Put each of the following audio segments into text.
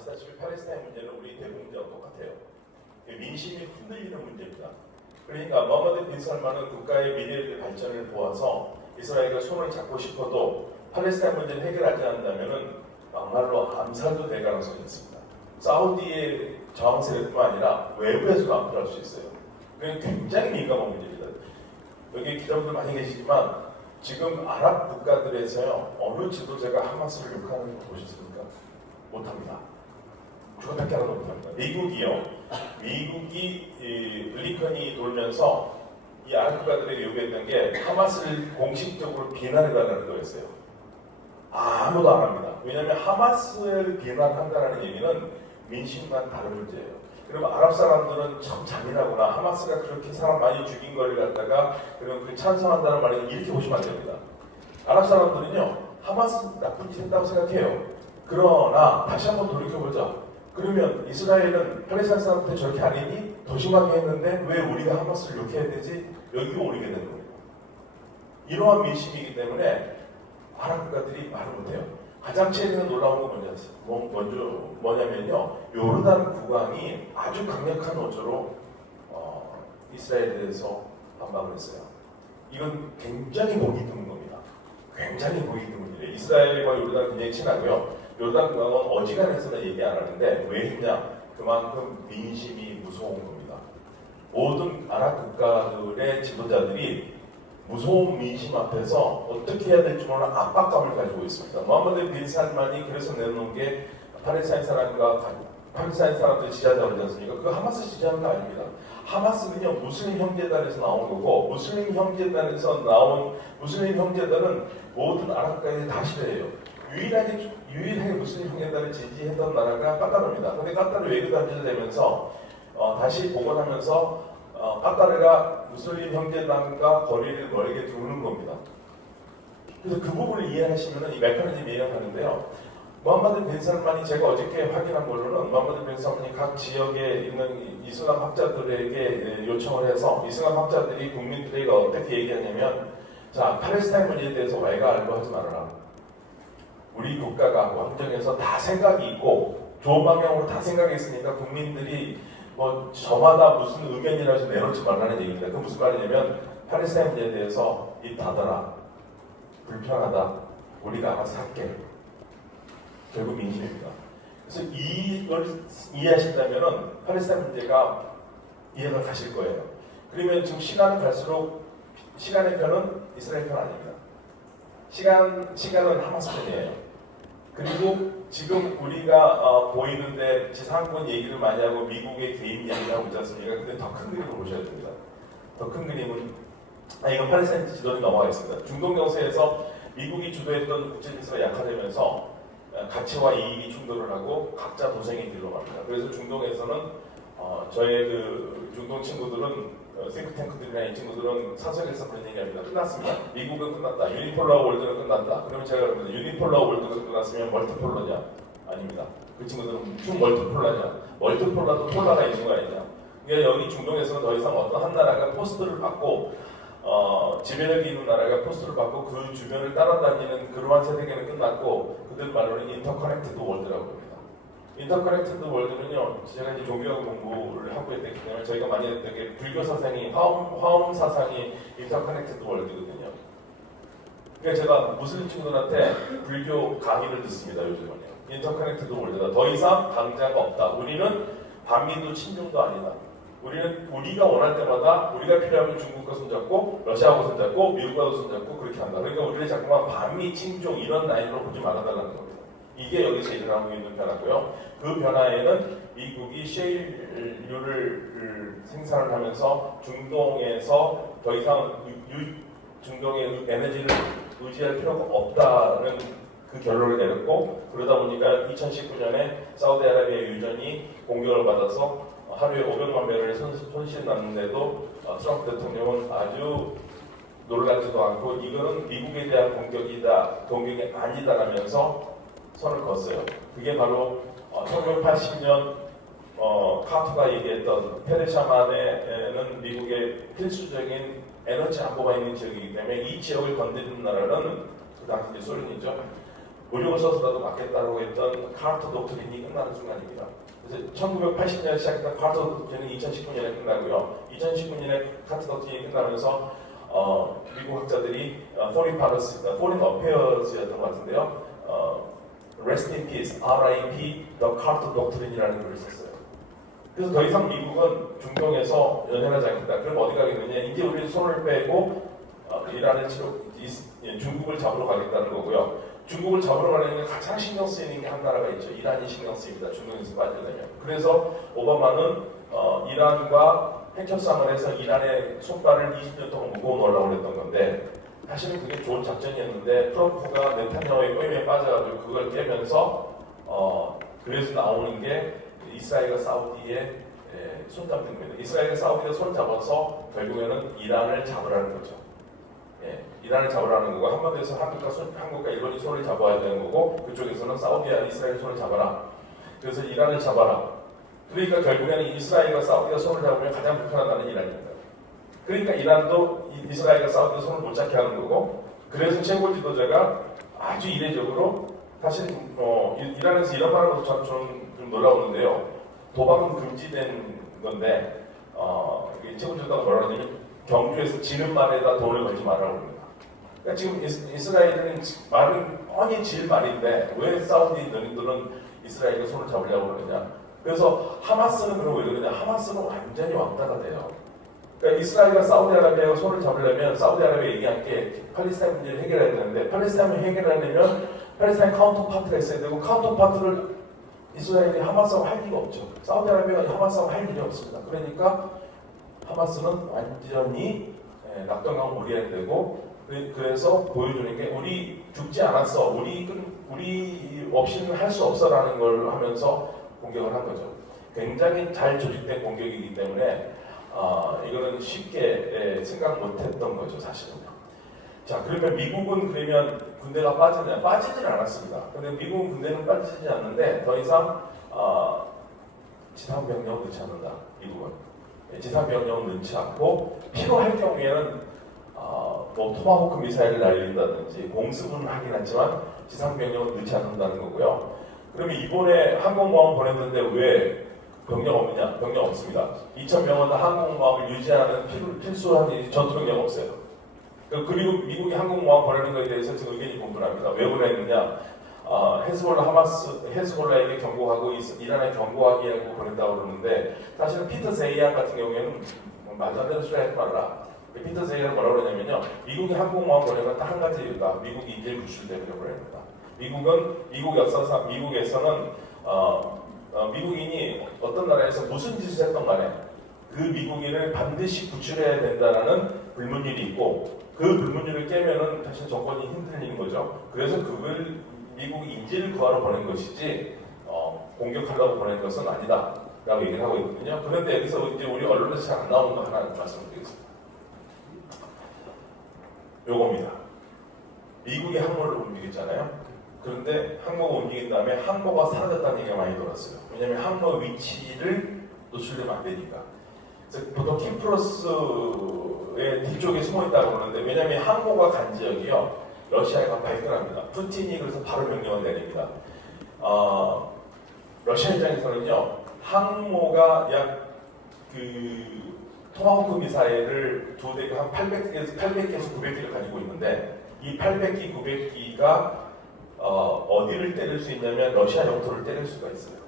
아시다시피 팔레스타인 문제는 우리 대북 문제와 똑같아요. 민심이 흔들리는 문제입니다. 그러니까 모하메드 빈 살만은 국가의 미래의 발전을 보아서 이스라엘과 손을 잡고 싶어도 팔레스타인 문제를 해결하지 않는다면 막말로 암살도 될 가능성이 있습니다. 사우디의 저항 세력뿐만 아니라 외부에서도 암살할 수 있어요. 그건 굉장히 민감한 문제입니다. 여기 기자분들 많이 계시지만 지금 아랍 국가들에서요 어느 지도자가 하마스를 욕하는 거 보셨습니까? 못합니다. 그것밖에 하나도 못합니다. 미국이 블링컨이 돌면서 이 아랍 국가들에게 요구했던 게 하마스를 공식적으로 비난해달라는 거였어요. 아무도 안 합니다. 왜냐하면 하마스를 비난한다는 얘기는 민심과 다른 문제예요. 그리고 아랍 사람들은 참 잔인하구나. 하마스가 그렇게 사람 많이 죽인 걸 갖다가 그럼 그 찬성한다는 말은 이렇게 보시면 안 됩니다. 아랍 사람들은요 하마스 나쁜 짓 했다고 생각해요. 그러나 다시 한번 돌이켜보자. 그러면 이스라엘은 팔레스타인 사람한테 저렇게 안 했니? 더 심하게 했는데 왜 우리가 하마스를 욕해야 되지? 여기가 오르게 되는 거예요. 이러한 민심이기 때문에 아랍 국가들이 말을 못해요. 가장 최근에 놀라운 건 뭐냐면요. 요르단 국왕이 아주 강력한 어조로 이스라엘에 대해서 반박을 했어요. 이건 굉장히 보기 드문 겁니다. 굉장히 보기 드문 일이에요. 이스라엘과 요르단 굉장히 친하고요. 요르단 국왕은 어지간해서는 얘기 안 하는데 왜 했냐? 그만큼 민심이 무서운 겁니다. 모든 아랍 국가들의 지도자들이 무서운 민심 앞에서 어떻게 해야 될지 모르는 압박감을 가지고 있습니다. 모하메드 빈 살만이 그래서 내놓은 게 팔레스타인 사람들 지지한다고 그러지 않습니까? 그거 하마스 지지하는 거 아닙니다. 하마스는요 무슬림 형제단에서 나온 거고 무슬림 형제단은 모든 아랍 국가들이 다 싫어해요. 유일하게 무슬림 형제단을 지지했던 나라가 까타르입니다. 근데 까타르 외교 단절이 되면서 다시 복원하면서 까타르가 무슬림 형제단과 거리를 멀게 두는 겁니다. 그래서 그 부분을 이해하시면 이 메커니즘 이해하는데요. 모하메드 빈 살만이 제가 어저께 확인한 걸로는 모하메드 빈 살만이 각 지역에 있는 이슬람 학자들에게 요청을 해서 이슬람 학자들이 국민들에게 어떻게 얘기하냐면 자 팔레스타인 문제에 대해서 왈가왈부 하지 말아라. 우리 국가가 왕정에서 다 생각이 있고 좋은 방향으로 다 생각이 있으니까 국민들이 뭐 저마다 무슨 의견이라 해서 내놓지 말라는 얘기입니다. 그 무슨 말이냐면 팔레스타인 문제에 대해서 입 닫아라. 불편하다. 우리가 알아서 할게. 결국 민심입니다. 그래서 이걸 이해하신다면 팔레스타인 문제가 이해가 가실 거예요. 그러면 지금 시간은 갈수록 시간의 편은 이스라엘 편 아닙니다. 시간은 하마스 편이에요. 그리고 지금 우리가 보이는데 지상권 얘기를 많이 하고 미국의 개입 얘기를 하고 있지 않습니까? 근데 더 큰 그림을 보셔야 됩니다. 더 큰 그림은 이건 팔레스타인 지도를 넘어가겠습니다. 중동 정세에서 미국이 주도했던 국제 질서가 약화되면서 가치와 이익이 충돌을 하고 각자 도생의 길로 갑니다. 그래서 중동에서는 저의 그 중동 친구들은 싱크탱크들이나 이 친구들은 사석에서 그런 얘기합니다. 끝났습니다. 미국은 끝났다. 유니폴러 월드는 끝났다. 그러면 제가 그럽니다. 유니폴러 월드가 끝났으면 멀티폴러냐? 아닙니다. 그 친구들은 무슨 멀티폴러냐? 멀티폴러도 폴러가 있는 거 아니냐? 그러니까 여기 중동에서는 더 이상 어떤 한 나라가 포스트를 받고 지배력이 있는 나라가 포스트를 받고 그 주변을 따라다니는 그러한 세대계는 끝났고 그들 말로는 인터커넥티드 월드라고 합니다. 인터커넥티드 월드는요, 제가 이제 종교학 공부를 하고 있기 때문에 저희가 많이 했던 게 불교 사상이 화엄 사상이 인터커넥티드 월드거든요. 그러니까 제가 무슬림 친구들한테 불교 강의를 듣습니다. 요즘은요. 인터커넥티드 월드다. 더 이상 강자가 없다. 우리는 반민도 친중도 아니다. 우리가 원할 때마다 우리가 필요하면 중국과 손잡고 러시아하고 손잡고 미국과도 손잡고 그렇게 한다. 그러니까 우리를 자꾸만 반미 친중 이런 라인으로 보지 말아달라는 겁니다. 이게 여기서 일어나고 있는 변화고요. 그 변화에는 미국이 셰일유를 생산을 하면서 중동에서 더 이상 중동의 에너지를 의지할 필요가 없다는 그 결론을 내렸고 그러다 보니까 2019년에 사우디아라비아 유전이 공격을 받아서 하루에 500만 배럴의 손실이 났는데도 트럼프 대통령은 아주 놀라지도 않고 이거는 미국에 대한 공격이 아니다라면서 선을 그었어요. 그게 바로 1980년 카터가 얘기했던 페르샤만에는 미국의 필수적인 에너지 안보가 있는 지역이기 때문에 이 지역을 건드리는 나라는 그 당시 소련이죠. 무력을 써서라도 막겠다고 했던 카르터 독트린이 끝나는 순간입니다. 그래서 1980년에 시작했던 카르터 독트린은 2019년에 끝나고요. 2019년에 카르터 독트린이 끝나면서 미국 학자들이 Foreign Affairs였던 것 같은데요. Rest in Peace, RIP, The Carter Doctrine이라는 글을 썼어요. 그래서 더 이상 미국은 중동에서 연연하지 않겠다. 그럼 어디 가겠느냐? 이제 우리는 손을 빼고 이란을 중국을 잡으러 가겠다는 거고요. 중국을 잡으러 가려면 가장 신경 쓰이는 게 한 나라가 있죠. 이란이 신경 쓰입니다. 중동에서 빠지려면. 그래서 오바마는 이란과 핵협상을 해서 이란의 손발을 20년 동안 묶어 놓으려고 했던 건데 사실은 그게 좋은 작전이었는데 트럼프가 네타냐후의 꼬임에 빠져가지고 그걸 깨면서 그래서 나오는 게 이스라엘과 사우디의 손잡는 겁니다. 이스라엘과 사우디가 손잡아서 결국에는 이란을 잡으라는 거죠. 이란을 잡으라는 거고 한반도에서 한국과 일본이 손을 잡아야 되는 거고 그쪽에서는 사우디와 이스라엘 손을 잡아라. 그래서 이란을 잡아라. 그러니까 결국에는 이스라엘과 사우디가 손을 잡으면 가장 불편하다는 이란입니다. 그러니까 이란도 이스라엘과 사우디가 손을 못 잡게 하는 거고 그래서 최고 지도자가 아주 이례적으로 사실 이란에서 이런 말하는 것도 좀 놀라우는데요. 도박은 금지된 건데 최고 지도자가 뭐라 그러냐면 경주에서 지는 말에다 돈을 걸지 말라고 합니다. 그러니까 지금 이스라엘은 말은 뻔히 질 말인데 왜 사우디 너희들은 이스라엘과 손을 잡으려고 그러냐. 그래서 하마스는 그러고 왜 그러냐. 하마스는 완전히 왕따가 돼요. 그러니까 이스라엘과 사우디아라비아가 손을 잡으려면 사우디아라비아 얘기한 게 팔레스타인 문제를 해결해야 되는데 팔레스타인을 해결하려면 팔레스타인 카운터파트가 있어야 되고 카운터파트를 이스라엘이 하마스하고 할 리가 없죠. 사우디아라비아가 하마스하고 할 일이 없습니다. 그러니까 하마스는 완전히 낙동강 몰이해야 되고 그래서 보여주는 게 우리 죽지 않았어. 우리 없이는 할 수 없어라는 걸 하면서 공격을 한 거죠. 굉장히 잘 조직된 공격이기 때문에 이거는 쉽게 생각 못했던 거죠, 사실은요. 자, 그러면 미국은 그러면 군대가 빠지느냐? 빠지지는 않았습니다. 근데 미국은 군대는 빠지지 않는데 더 이상 지상병력을 넣지 않는다. 미국은 지상병력을 넣지 않고 필요할 경우에는 뭐 토마호크 미사일을 날린다든지 공습은 하긴 하지만 지상병력을 넣지 않는다는 거고요. 그러면 이번에 항공모함 보냈는데 왜 병력 없느냐? 병력 없습니다. 2,000명은 항공모함을 유지하는 필수한 전투병력 없어요. 그리고 미국이 항공모함 보내는 것에 대해서 지금 의견이 분분합니다. 왜 보냈느냐? 헤즈볼라에게 경고하고 이란에 경고하기 하고 보냈다고 그러는데 사실은 피터 세이안 같은 경우에는 말도 안 되는 소리 하지 말라. 피터 세이안은 뭐라고 그러냐면요. 미국이 항공모함 보내는 딱 한 가지 이유다. 미국이 인질 구출 때문에 보냅니다. 미국 역사상 미국에서는 미국인이 어떤 나라에서 무슨 짓을 했던 간에 그 미국인을 반드시 구출해야 된다는 불문율이 있고 그 불문율을 깨면은 사실 정권이 흔들리는 거죠. 그래서 그걸 미국이 인질을 구하러 보낸 것이지 공격하려고 보낸 것은 아니다라고 얘기를 하고 있거든요. 그런데 여기서 이제 우리 언론에서 잘 안 나오는 거 하나 말씀드리겠습니다. 요겁니다. 미국이 항모를 움직였잖아요. 그런데 항모가 움직인 다음에 항모가 사라졌다는 얘기가 많이 돌았어요. 왜냐하면 항모 위치를 노출되면 안 되니까. 그래서 보통 키프로스의 뒤쪽에 숨어 있다고 그러는데 왜냐하면 항모가 간 지역이요. 러시아가 발견합니다. 푸틴이 그래서 바로 명령을 내립니다. 러시아 입장에서는요. 항모가 약 토마호크 미사일을 두 대가 한 800개에서 900개를 가지고 있는데 이 800기, 900기가 어디를 때릴 수 있냐면 러시아 영토를 때릴 수가 있어요.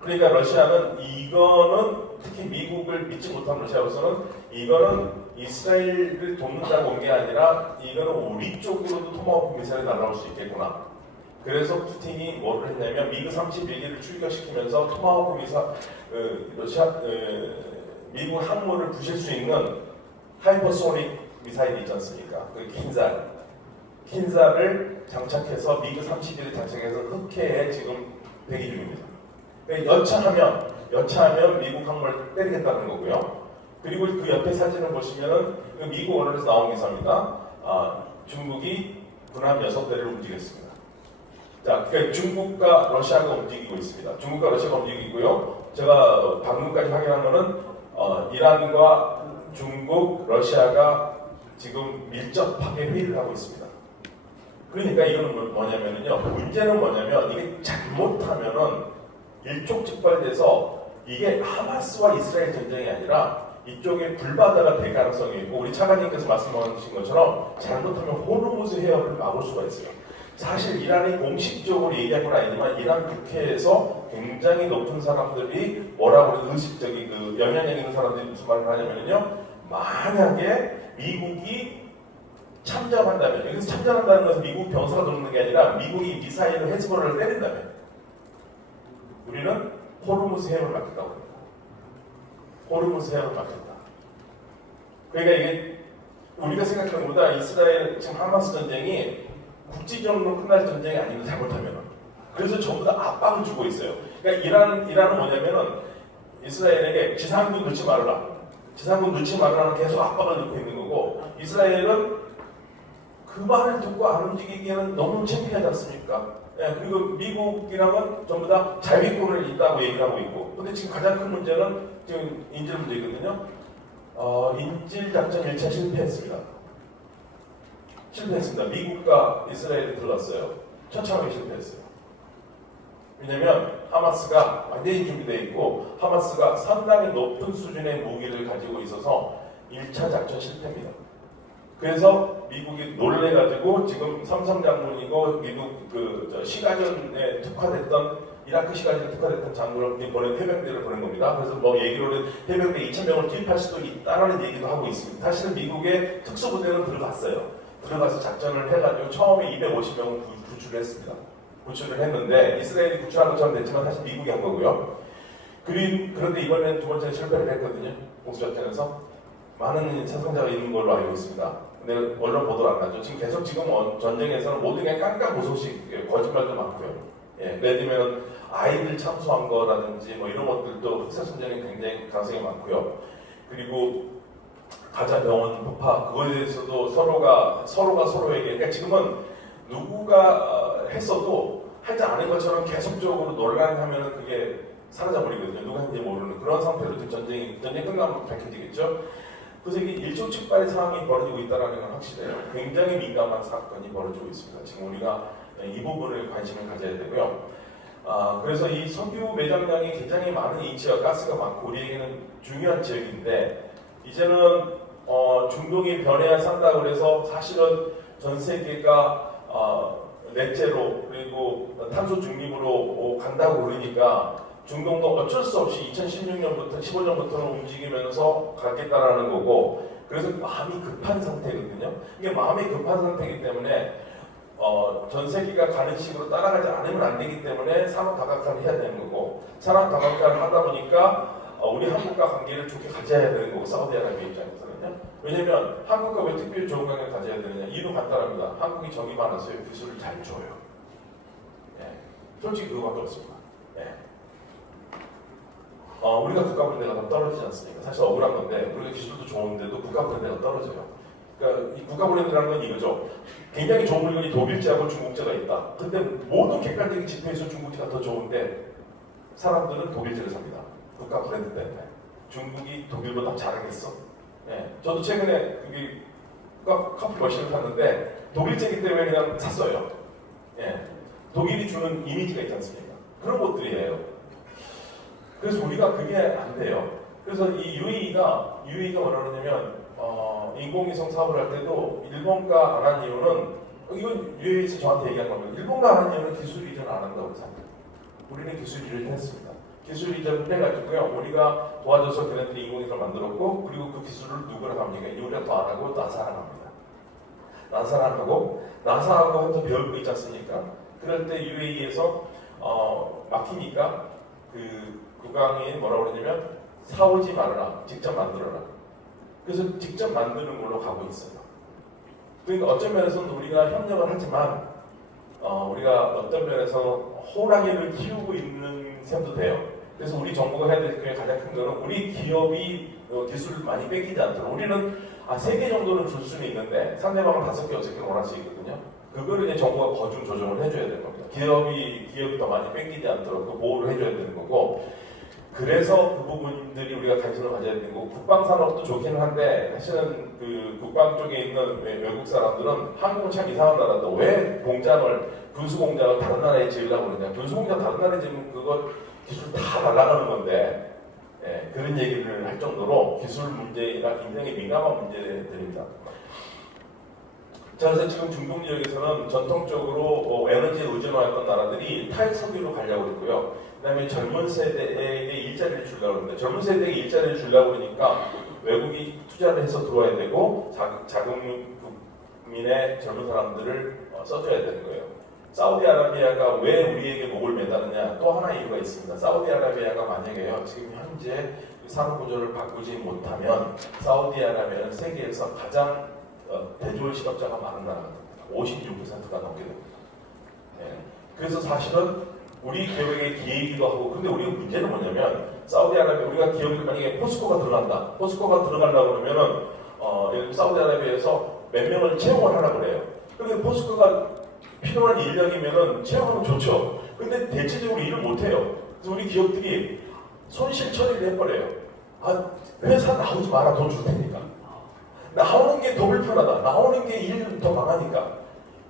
그러니까 러시아는 이거는 특히 미국을 믿지 못한 러시아로서는 이거는 이스라엘을 돕는다고 온 게 아니라 이거는 우리 쪽으로도 토마호크 미사일이 날아올 수 있겠구나. 그래서 푸틴이 뭐를 했냐면 미그 31기를 출격시키면서 토마호크 미국 항모를 부실 수 있는 하이퍼소닉 미사일이 있지 않습니까? 그 킨자를 장착해서 미그 31을 장착해서 흑해에 지금 대기 중입니다. 그러니까 여차하면 미국 항모를 때리겠다는 거고요. 그리고 그 옆에 사진을 보시면은 미국 언론에서 나온 기사입니다. 중국이 군함 6대를 움직였습니다. 자, 그러니까 중국과 러시아가 움직이고 있습니다. 중국과 러시아가 움직이고요. 제가 방금까지 확인한 거는 이란과 중국, 러시아가 지금 밀접하게 회의를 하고 있습니다. 그러니까 이거는 뭐냐면요. 문제는 뭐냐면 이게 잘못하면은 일촉즉발돼서 이게 하마스와 이스라엘 전쟁이 아니라 이쪽에 불바다가 될 가능성이 있고 우리 차관님께서 말씀하신 것처럼 잘못하면 호르무즈 해협을 막을 수가 있어요. 사실 이란이 공식적으로 얘기한 건 아니지만 이란 국회에서 굉장히 높은 사람들이 뭐라고 그래 의식적인 그 영향력 있는 사람들이 무슨 말을 하냐면요. 만약에 미국이 참전한다면 여기서 참전한다는 것은 미국 병사가 들어오는 게 아니라 미국이 미사일로 헤즈볼라를 때린다면 우리는 호르무즈 해협을 막겠다고 합니다. 호르무즈 해협을 막겠다. 그러니까 이게 우리가 생각하는 것보다 이스라엘 지금 하마스 전쟁이 국지적으로 끝날 전쟁이 아니고 잘못하면 그래서 전부 다 압박을 주고 있어요. 그러니까 이란은 뭐냐면은 이스라엘에게 지상군 넣지 말아라. 지상군 넣지 말아라는 계속 압박을 넣고 있는 거고 이스라엘은 그 말을 듣고 안 움직이기에는 너무 창피하지 않습니까? 예, 그리고 미국이랑은 전부 다 자위권을 있다고 얘기를 하고 있고 근데 지금 가장 큰 문제는 지금 인질 문제거든요. 인질 작전 1차 실패했습니다. 미국과 이스라엘이 들어갔어요. 처참하게 실패했어요. 왜냐면 하마스가 완전히 준비되어 있고 하마스가 상당히 높은 수준의 무기를 가지고 있어서 1차 작전 실패입니다. 그래서 미국이 놀래가지고 지금 삼성장군이고 미국 시가전에 특화됐던 이라크 시가전에 특화됐던 장군을 보낸 해병대를 보낸 겁니다. 그래서 뭐 얘기로는 해병대 2,000명을 투입할 수도 있다라는 얘기도 하고 있습니다. 사실은 미국의 특수부대는 들어갔어요. 들어가서 작전을 해가지고 처음에 250명을 구출을 했습니다. 구출을 했는데 이스라엘이 구출한 것처럼 됐지만 사실 미국이 한 거고요. 그런데 이번에는 두 번째는 실패를 했거든요. 공수작전에서 많은 사상자가 있는 걸로 알고 있습니다. 근데 언론 보도를 안 하죠. 지금 계속 전쟁에서는 모든 게 깜깜무소식 거짓말도 많고요. 예, 예를 들면 아이들 참수한 거라든지 뭐 이런 것들도 흑사전쟁이 굉장히 가능성이 많고요. 그리고 가자 병원 폭파 그거에 대해서도 서로가 서로에게 그러니까 지금은 누구가 했어도 하지 않은 것처럼 계속적으로 논란을 하면은 그게 사라져버리거든요. 누가 했는지 모르는 그런 상태로 지금 전쟁이 끝나면 밝혀지겠죠. 그래서 이게 일촉즉발의 상황이 벌어지고 있다는 건 확실해요. 굉장히 민감한 사건이 벌어지고 있습니다. 지금 우리가 이 부분을 관심을 가져야 되고요. 그래서 이 석유 매장량이 굉장히 많은 이 지역, 가스가 많고 우리에게는 중요한 지역인데 이제는 중동이 변해야 산다고 해서 사실은 전 세계가 넷제로 그리고 탄소 중립으로 간다고 그러니까 중동도 어쩔 수 없이 2016년부터 15년부터는 움직이면서 가겠다라는 거고 그래서 마음이 급한 상태거든요. 이게 마음이 급한 상태이기 때문에 전 세계가 가는 식으로 따라가지 않으면 안 되기 때문에 산업 다각화를 해야 되는 거고 산업 다각화를 하다 보니까 우리 한국과 관계를 좋게 가져야 되는 거고 사우디아라비아 입장에서는요. 왜냐면 한국과 왜 특별히 좋은 관계를 가져야 되느냐 이유는 간단합니다. 한국이 정이 많아서요. 기술을 잘 줘요. 예. 솔직히 그거밖에 없습니다. 예. 우리가 국가 분야가 더 떨어지지 않습니까? 사실 억울한 건데 우리가 기술도 좋은데도 국가 분야가 떨어져요. 그러니까 이 국가 브랜드라는 건 이거죠. 굉장히 좋은 물건이 독일제하고 중국제가 있다. 근데 모든 객관적인 지표에서 중국제가 더 좋은데 사람들은 독일제를 삽니다. 국가 브랜드 때문에. 중국이 독일보다 잘하겠어. 예. 저도 최근에 커피 머신을 샀는데 독일제이기 때문에 그냥 샀어요. 예. 독일이 주는 이미지가 있지 않습니까? 그런 것들이에요. 그래서 우리가 그게 안 돼요. 그래서 이 UAE가 뭐라 그러냐면 인공위성 사업을 할 때도 일본과 안 한 이유는 이건 UAE에서 저한테 얘기한 겁니다. 일본과 안 한 이유는 기술 이전 안 한다고 생각해요. 우리는 기술 이전을 했습니다. 기술 이전을 해가지고요. 우리가 도와줘서 걔네들이 인공위성을 만들었고 그리고 그 기술을 누구랑 합니까? 우리가 더 안 하고 나사랑 합니다. 나사랑 하고 나사하고 혼자 배울 거 있지 않습니까? 그럴 때 UAE에서 막히니까 국왕이 뭐라고 그러냐면 사오지 말아라. 직접 만들어라. 그래서 직접 만드는 걸로 가고 있어요. 그러니까 어떤 면에서는 우리가 협력을 하지만 우리가 어떤 면에서 호랑이를 키우고 있는 셈도 돼요. 그래서 우리 정부가 해야 될 게 가장 큰 거는 우리 기업이 기술을 많이 뺏기지 않도록 우리는 3개 정도는 줄 수는 있는데 상대방은 5개, 6개 원할 수 있거든요. 그거를 이제 정부가 거중 조정을 해줘야 되는 겁니다. 기업이 더 많이 뺏기지 않도록 그 보호를 해줘야 되는 거고 그래서 그 부분들이 우리가 관심을 가져야 되는 거고 국방산업도 좋기는 한데 사실은 그 국방 쪽에 있는 외국 사람들은 한국은 참 이상한 나라다. 왜 군수 공장을 다른 나라에 지으려고 그러냐. 군수 공장 다른 나라에 지으면 그거 기술 다 날아가는 건데 그런 얘기를 할 정도로 기술 문제가 굉장히 민감한 문제들입니다. 자, 그래서 지금 중동 지역에서는 전통적으로 에너지에 의존하였던 나라들이 탈석유로 가려고 했고요. 그 다음에 젊은 세대에게 일자리를 주려고 합니다. 젊은 세대에게 일자리를 주려고 그러니까 외국이 투자를 해서 들어와야 되고 자국민의 젊은 사람들을 써줘야 되는 거예요. 사우디아라비아가 왜 우리에게 목을 매다느냐? 또 하나 이유가 있습니다. 사우디아라비아가 만약에요, 지금 현재 산업구조를 바꾸지 못하면 사우디아라비아는 세계에서 가장 대졸 실업자가 많은 나라입니다. 56%가 넘게 됩니다. 그래서 사실은 우리 기업에게 기회이기도 하고, 근데 우리 문제는 뭐냐면 사우디아라비아 우리가 기업을 만약에 포스코가 들어간다. 포스코가 들어가려고 그러면은 사우디아라비아에서 몇 명을 채용을 하라고 그래요. 근데 포스코가 필요한 인력이면은 채용하면 좋죠. 근데 대체적으로 일을 못해요. 그래서 우리 기업들이 손실 처리를 해버려요. 아, 회사 나오지 마라, 돈 줄 테니까. 나오는 게 더 불편하다. 나오는 게 일 더 망하니까.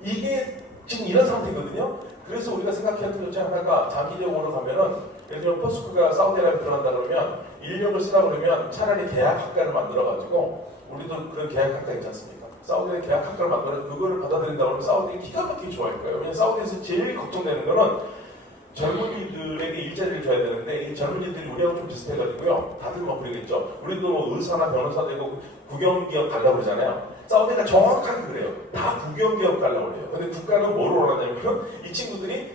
이게 지금 이런 상태거든요. 그래서 우리가 생각해야 될 것 하나가 장기적으로 가면은, 예를 들면 포스코가 사우디아라비아 들어간다 그러면 인력을 쓰라고 그러면 차라리 계약학과를 만들어가지고, 우리도 그런 계약학과 있지 않습니까? 사우디에 계약학과를 만들어서 그거를 받아들인다고 하면 사우디가 기가 막히게 좋아할 거예요. 왜냐면 사우디에서 제일 걱정되는 거는 젊은이들에게 일자리를 줘야 되는데, 이 젊은이들이 우리하고 좀 비슷해가지고요. 다들 뭐 그러겠죠. 우리도 뭐 의사나 변호사 되고 국영기업 가려고 그러잖아요. 사우디가 정확하게 그래요. 다 국영기업 가려고 그래요. 근데 국가는 뭐로 원하냐면 이 친구들이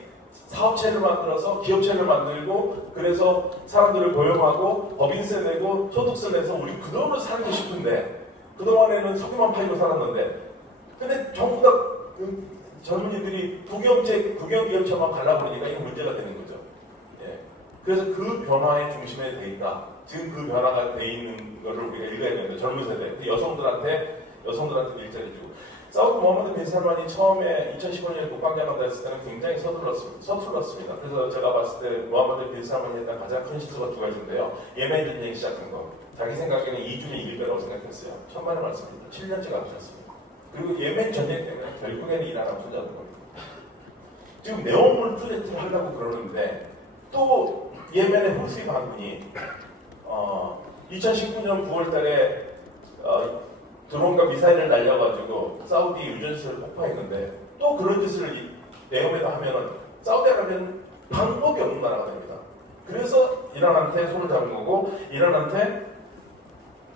사업체를 만들어서 기업체를 만들고, 그래서 사람들을 고용하고 법인세 내고 소득세 내서 우리 그 돈으로 살고 싶은데, 그동안에는 석유만 팔고 살았는데, 근데 전부 다 젊은이들이 국영기업처만 가려고 그러니까 이게 문제가 되는 거죠. 그래서 그 변화의 중심에 돼 있다. 지금 그 변화가 돼 있는 것을 우리가 읽어야 됩니다. 젊은 세대, 여성들한테 일자리 주고. 사우디 모하메드 빈 살만이 처음에 2015년에 국방장관 됐을 때는 굉장히 서툴렀습니다. 그래서 제가 봤을 때 모하메드 빈 살만이 했던 가장 큰 실수가 두 가지인데요. 예멘 전쟁이 시작한 거. 자기 생각에는 2주년 1배라고 생각했어요. 천만의 말씀입니다. 7년째 가르쳤습니다. 그리고 예멘 전쟁 때문에 결국에는 이란하고 손잡은 겁니다. 지금 네오물 프로젝트를 하려고 그러는데, 또 예멘의 후시 반군이 2019년 9월 달에 드론과 미사일을 날려가지고 사우디 유전시설을 폭파했는데, 또 그런 짓을 네옴에다 하면은 사우디아라비아는 방법이 없는 나라가 됩니다. 그래서 이란한테 손을 잡은 거고,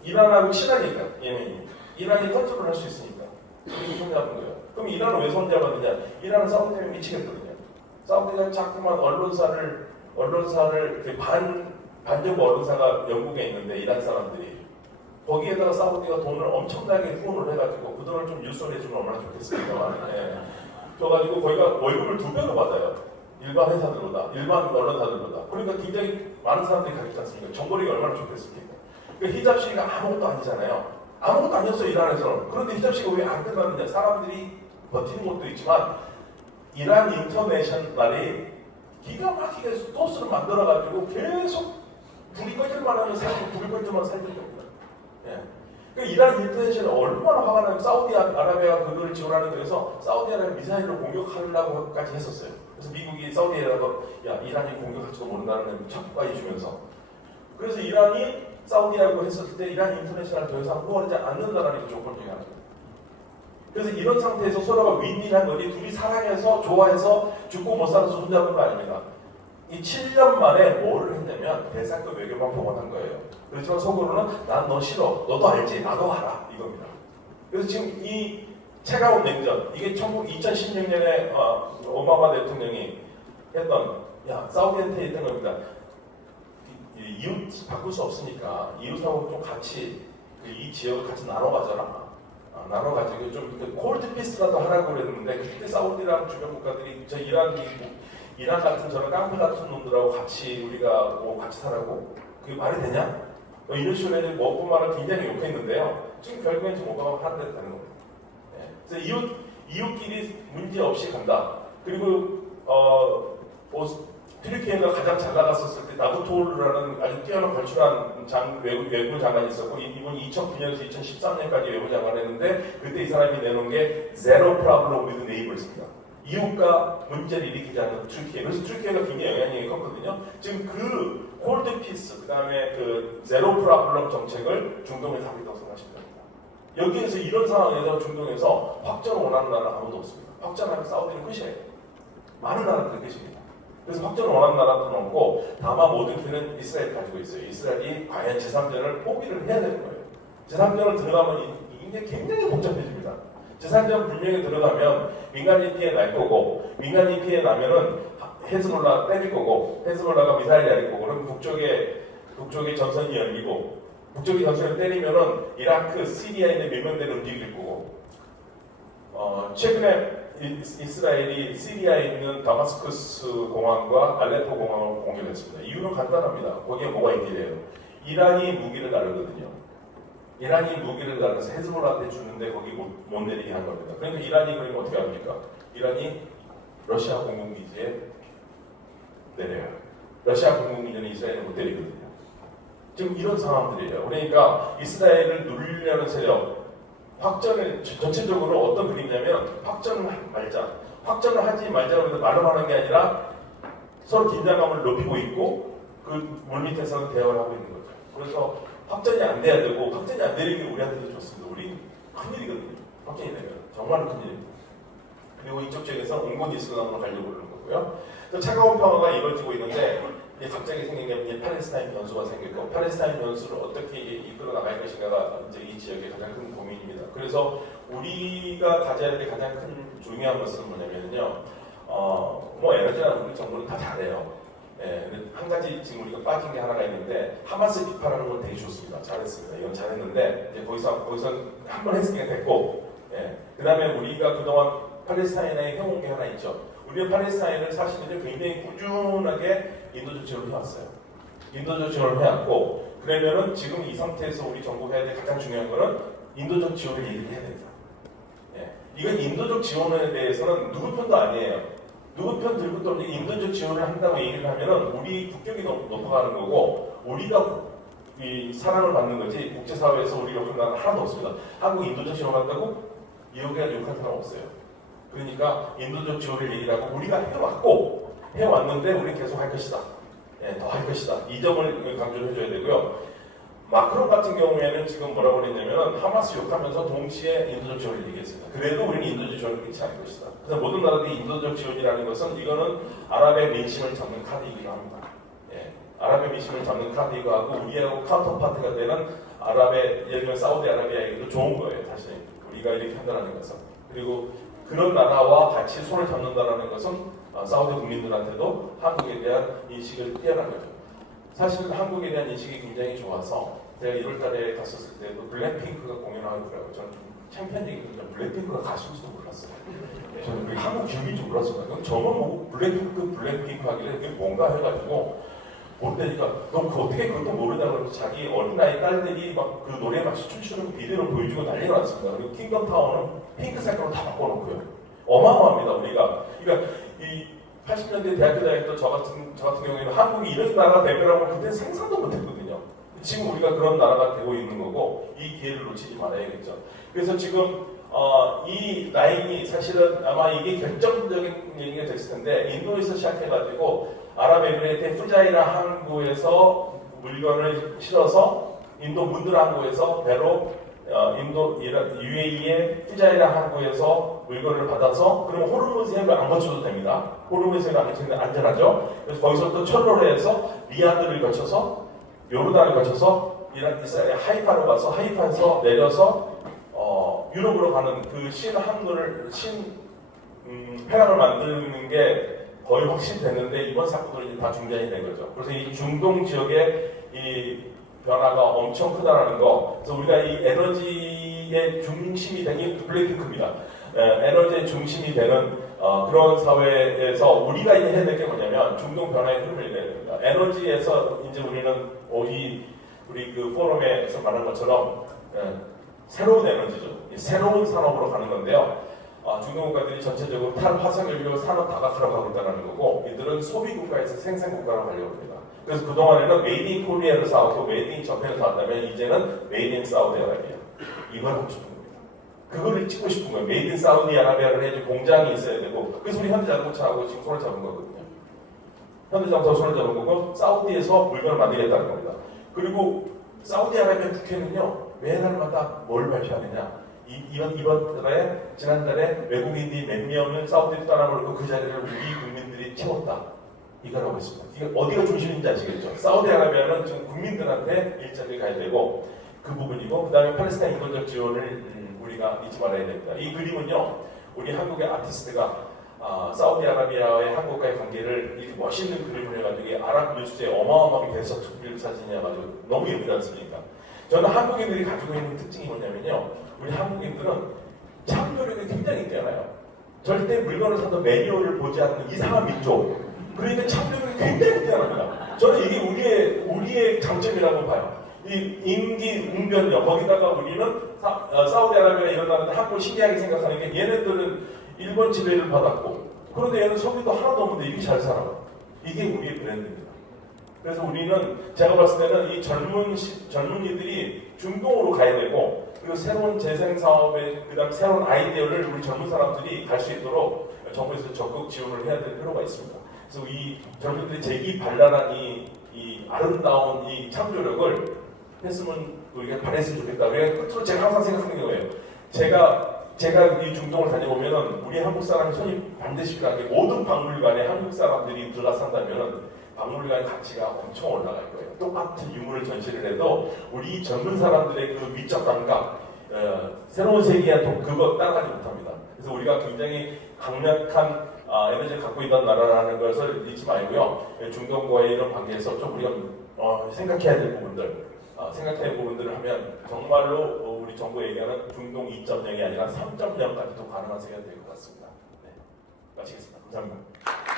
이란하고 친하니까 예멘이 이란이 컨트롤 할 수 있으니까 이렇게 손 잡은 거예요. 그럼 이란은 왜 손 잡았느냐? 이란은 사우디 때문에 미치겠거든요. 사우디가 자꾸만 언론사를 반정부 언론사가 영국에 있는데, 이란 사람들이 거기에다가 사우디가 돈을 엄청나게 후원을 해가지고 그 돈을 좀 유선해주면 얼마나 좋겠습니까만, 줘가지고 거기가 월급을 2배로 받아요. 일반 회사들보다, 일반 언론사들보다. 그러니까 굉장히 많은 사람들이 가겠지 않습니까? 정보력이 얼마나 좋겠습니까? 그 히잡 시위가 아무것도 아니잖아요. 아무것도 아니었어요, 이란에서는. 그런데 히잡 시위가 왜 안 끝났느냐? 사람들이 버티는 것도 있지만 이란 인터내셔널이 기가 막히게 토스를 만들어가지고 계속 불이 꺼질만 하면 불이 꺼질만 살릴 겁니다. 그러니까 이란 인터내셔널이 얼마나 화가 나면 사우디아라비아가 그거를 지원하는 거에서 사우디아라비아 미사일로 공격하려고까지 했었어요. 그래서 미국이 사우디에다가 야, 이란이 공격할지도 모른다는 첩까지 주면서, 그래서 이란이 사우디하고 했을 때 이란 인터내셔널 더 이상 후원하지 않는다는 게 조건 중에 하나입니다. 그래서 이런 상태에서 서로가 윈윈한 거지, 둘이 사랑해서 좋아해서 죽고 못 살아서 손잡은 거 아닙니다. 이 7년 만에 뭐를 했냐면 대사급 외교만 복원한 거예요. 그렇지만 속으로는 난 너 싫어, 너도 알지, 나도 알아, 이겁니다. 그래서 지금 이 차가운 냉전, 이게 2016년에 오바마 대통령이 했던, 사우디한테 했던 겁니다. 이웃 바꿀 수 없으니까 이웃하고 좀 같이 이 지역을 같이 나눠 가져라. 나눠가지고 좀 콜드 피스라도 하라고 그랬는데, 그때 사우디랑 주변 국가들이 저 이란 같은 저런 깡패 같은 놈들하고 같이 우리가 같이 살라고? 그게 말이 되냐? 이런 식으로 해서 뭐뿐만은 굉장히 욕했는데요. 지금 결국엔 지금 오바마가 하는 데도 되는 겁니다. 그래서 이웃끼리 문제 없이 간다. 그리고 튀르키예 트리키예가 가장 잘 나갔었을 때 나부토르라는 아주 뛰어난 걸출한 외국 장관이 있었고 이분 2009년에서 2013년까지 외국 장관을 했는데 그때 이 사람이 내놓은 게 Zero Problem with Neighbors입니다. 이웃과 문제를 일으키지 않는 트리키예. 그래서 트리키예가 굉장히 영향력이 컸거든요. 지금 그 콜드 피스, 그 다음에 그 제로 프라블럼 정책을 중동에서 하고 있다고 생각하시면 됩니다. 여기에서 이런 상황에서 중동에서 확전을 원하는 나라는 아무도 없습니다. 확전하면 사우디는 끝이에요. 많은 나라들은 끝입니다. 그래서 확전을 원하는 나라들은 없고 다만 모든 기회는 이스라엘이 가지고 있어요. 이스라엘이 과연 제3전을 포기를 해야 되는 거예요. 제3전을 들어가면 이게 굉장히 복잡해집니다. 제3전 분명히 들어가면 민간인 피해 날 거고 민간인 피해 나면은 헤즈볼라 때릴 거고 헤즈볼라가 미사일 날릴 거고 그럼 북쪽에 전선이 열리고 북쪽이 전선을 때리면은 이라크, 시리아에 있는 밀면대를 움직일 거고 최근에 이스라엘이 시리아에 있는 다마스커스 공항과 알레포 공항을 공격했습니다. 이유는 간단합니다. 거기에 뭐가 있길래요? 이란이 무기를 다루거든요. 이란이 무기를 달아서 헤즈볼라한테 주는데 거기 못 내리게 한 겁니다. 그러니까 이란이 그러면 어떻게 합니까? 이란이 러시아 공군기지에 내려요. 러시아 공군기지는 이스라엘을 못 때리거든요. 지금 이런 상황들이에요. 그러니까 이스라엘을 누르려는 세력, 확전을 전체적으로 어떤 그림이냐면 확전을 하지 말자고 해서 말로 하는 게 아니라 서로 긴장감을 높이고 있고 그 물밑에서는 대화를 하고 있는 거죠. 그래서 확전이 안 돼야 되고 확전이 안 되는 게 우리한테도 좋습니다. 우리 큰일이거든요. 확전이 되면 정말로 큰일입니다. 그리고 이쪽 지역에서 온건이 이슬람으로 가려고 그러는 거고요. 또 차가운 평화가 이루어지고 있는데 이제 갑자기 생긴 게 팔레스타인 변수가 생겼고 팔레스타인 변수를 어떻게 이끌어 나갈 것인가가 이제 이 지역의 가장 큰 고민입니다. 그래서 우리가 가져야 될 가장 큰 중요한 것은 뭐냐면요. 뭐 에너지나 우리 정부는 다 잘해요. 예, 근데 한 가지 지금 우리가 빠진 게 하나가 있는데 하마스 비판하는 건 되게 좋습니다. 잘했습니다. 이건 잘했는데 이제 거기서 한 번 했으니까 됐고, 예, 그 다음에 우리가 그동안 팔레스타인에 해온 게 하나 있죠. 우리는 팔레스타인을 사실은 굉장히 꾸준하게 인도적 지원을 해왔어요. 인도적 지원을 해왔고, 그러면은 지금 이 상태에서 우리 정부가 해야 될 가장 중요한 거는 인도적 지원을 얘기를 해야 됩니다. 예, 이건 인도적 지원에 대해서는 누구 편도 아니에요. 누구 편 들고 또 인도적 지원을 한다고 얘기를 하면은 우리 국격이 높아가는 거고 우리가 이 사랑을 받는 거지 국제사회에서 우리 욕하는 나라는 하나도 없습니다. 한국 인도적 지원한다고 여기가 욕할 사람 없어요. 그러니까 인도적 지원을 얘기를 하고 우리가 해왔는데 우리 계속 할 것이다. 예, 더 할 것이다. 이 점을 강조를 해줘야 되고요. 마크론 같은 경우에는 지금 뭐라고 그랬냐면 하마스 욕하면서 동시에 인도적 지원을 얘기했습니다. 그래도 우리는 인도적 지원을 끊지 않을 것이다. 그래서 모든 나라들이 인도적 지원이라는 것은 이거는 아랍의 민심을 잡는 카드이기도 합니다. 예, 아랍의 민심을 잡는 카드이기도 하고 우리하고 카운터파트가 되는 아랍의 예를 들면 사우디아라비아에게도 좋은 거예요. 사실 우리가 이렇게 한다는 것은. 그리고 그런 나라와 같이 손을 잡는다는 것은 사우디 국민들한테도 한국에 대한 인식을 뛰어난 거죠. 사실 한국에 대한 인식이 굉장히 좋아서 제가 1월달에 갔었을 때도 블랙핑크가 공연하더라고요. 저는 챔피언적인 블랙핑크가 가수인지도 몰랐어요. 저는 그 한국 기업인 줄 몰랐어요. 저만 보고 블랙핑크 하길래 그게 뭔가 해가지고 모르다니까 너 어떻게 그것도 모르냐고 그러면서 자기 어린아이 딸들이 막 그 노래에 맞춰 춤추는 비디오를 보여주고 난리가 났습니다. 그리고 킹덤 타워는 핑크 색깔로 다 바꿔놓고요. 어마어마합니다. 우리가. 그러니까 이 80년대 대학교 다닐 때 저 같은 경우에는 한국이 이런 나라가 될 거라고 그때 상상도 못했거든요. 지금 우리가 그런 나라가 되고 있는 거고 이 기회를 놓치지 말아야겠죠. 그래서 지금 이 라인이 사실은 아마 이게 결정적인 얘기가 됐을 텐데 인도에서 시작해가지고 아랍에미레이트의 푸자이라 항구에서 물건을 실어서 인도 문드라 항구에서 배로 UAE의 푸자이라 항구에서 물건을 받아서 그러면 호르무즈 해협을 안 거쳐도 됩니다. 호르무즈 해협을 안 거치는데 안전하죠. 그래서 거기서 또 철로를 해서 리야드를 거쳐서 요르단을 거쳐서 이스라엘 하이파로 가서 하이파에서 내려서 유럽으로 가는 그 신항로를 페랑을 만드는 게 거의 확실됐는데 이번 사건으로 이제 다 중단이 된 거죠. 그래서 이 중동 지역의 이 변화가 엄청 크다라는 거. 그래서 우리가 이 에너지의 중심이 되는 블랙핑크입니다. 에너지의 중심이 되는 그런 사회에서 우리가 이제 해야 될 게 뭐냐면 중동 변화의 흐름을 내야 됩니다. 에너지에서 이제 우리는 우리 그 포럼에서 말한 것처럼 새로운 에너지죠. 새로운 산업으로 가는 건데요. 중동 국가들이 전체적으로 화석연료 산업 다각화로 가고 있다는 거고, 이들은 소비 국가에서 생산 국가로 가려고 합니다. 그래서 그동안에는 메이드 인 코리아로 싸웠고 메이드 인 저펜으로 싸웠다면 이제는 메이드 인 사우디아라비아, 이걸 하고 싶은 겁니다. 그거를 찍고 싶은 거예요. 메이드 인 사우디아라비아를 해줄 공장이 있어야 되고, 그래서 우리 현대자동차하고 지금 손을 잡은 거거든요. 현대자동차하고 손을 잡은 거고, 사우디에서 물건을 만들겠다는 겁니다. 그리고 사우디아라비아 국회는요, 매달마다 뭘 발표하느냐, 지난달에 외국인이 몇 명을 사우디로 떠나버리고 그 자리를 우리 국민들이 채웠다, 이걸 하고 있습니다. 이게 어디가 중심인지 아시겠죠? 사우디아라비아는 지금 국민들한테 일자리 가야 되고, 그 부분이고, 그 다음에 팔레스타인 인권적 지원을 우리가 잊지 말아야 됩니다. 이 그림은요, 우리 한국의 아티스트가 사우디아라비아와의 한국과의 관계를 이렇게 멋있는 그림을 해가지고 아랍 뉴스에 어마어마하게 대서 특별 사진이 아주 너무 예쁘지 않습니까? 저는 한국인들이 가지고 있는 특징이 뭐냐면요, 우리 한국인들은 창조력이 굉장히 뛰어나요. 절대 물건을 사도 매뉴얼을 보지 않는 이상한 민족. 그러니까 창조력이 굉장히 뛰어납니다. 저는 이게 우리의 장점이라고 봐요. 이 임기 웅변력, 거기다가 우리는 사우디아라비아 이런 나라들 한국을 신기하게 생각하는 게, 얘네들은 일본 지배를 받았고, 그런데 얘는 석유도 하나도 없는데 이렇게 잘 살아. 이게 우리의 브랜드입니다. 그래서 우리는, 제가 봤을 때는 이 젊은이들이 중동으로 가야 되고, 그리고 새로운 재생 사업에, 그 다음 새로운 아이디어를 우리 젊은 사람들이 갈 수 있도록 정부에서 적극 지원을 해야 될 필요가 있습니다. 그래서 이 젊은이들이 재기발랄한 이 아름다운 이 창조력을 했으면, 우리가 발휘했으면 좋겠다. 우리가 끝으로 제가 항상 생각하는 거예요. 제가 이 중동을 다녀보면은 우리 한국 사람이 손이 반드시 필요한 게, 모든 박물관에 한국 사람들이 들어가서 산다면은 박물관 가치가 엄청 올라갈 거예요. 똑같은 유물을 전시를 해도 우리 젊은 사람들의 그 미적 감각, 새로운 세계의 그거 따라가지 못합니다. 그래서 우리가 굉장히 강력한 에너지를 갖고 있던 나라라는 것을 잊지 말고요. 중동과의 이런 관계에서 좀 우리가 생각해야 될 부분들을 하면 정말로 우리 정부가 얘기하는 중동 2.0이 아니라 3.0까지도 가능한 세계가 될 것 같습니다. 네, 마치겠습니다. 감사합니다.